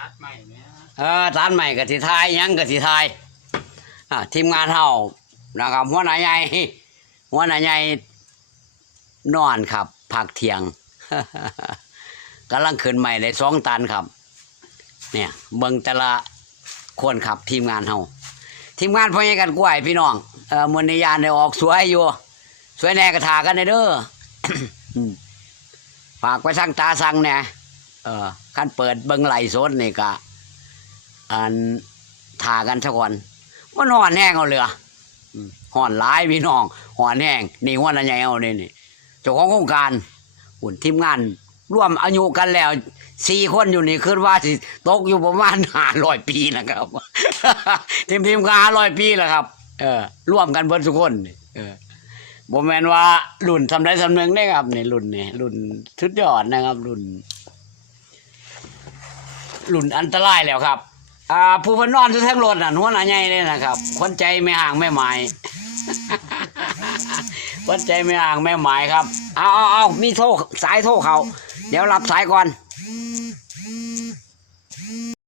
ตัดใหม่เนี่ยเออตานใหม่กับสิทายยังกับสิทายอ่าทีมงานเฮานะครับหัวหน้าใหญ่หัวหน้าใหญ่นอนครับผักเทียงกำลังขึ้นใหม่เลยสองตันครับ เนี่ยเบิ่งแต่ละคนครับทีมงานเฮาทีมงานพ่อใหญ่กันกล้วยพี่น้องเออมอนิยานได้ออกสวยอยู่สวยแน่กระถากันเด้อฝากไปสั่งตาสั่งแหน่ย เออคันเปิดเบิ่งไหลโซนนี่ก็อันทากันสักวันมันห่อนแห้งเอาเลยอห่อนหลายพี่น้องห่อนแห้งนี่หัวหน้าใหญ่เอาเนี่ยนี่เจ้าของโครงการหุ่นทีมงานร่วมอายุกันแล้วสี่คนอยู่นี่คือว่าสิตกอยู่ประมาณห้าร้อยปีนะครับทีมทีมก็ห้าร้อยปีแล้วครับ เออร่วมกันเบิดทุกคนเออบ่แมนว่ารุ่นทำได้สำเนึงได้ครับนี่รุ่นนี่รุ่นทุดยอดนะครับ รุ่น หลุนอันตรายแล้วครับ อ่าผู้พนนอนที่ทั้งรถน่ะหัวหน้าใหญ่เลยนะครับคนใจไม่ห่างไม่หมายคนใจไม่ห่างไม่หมายครับ เอาเอาเอามีโทรสายโทรเขาเดี๋ยวรับสายก่อน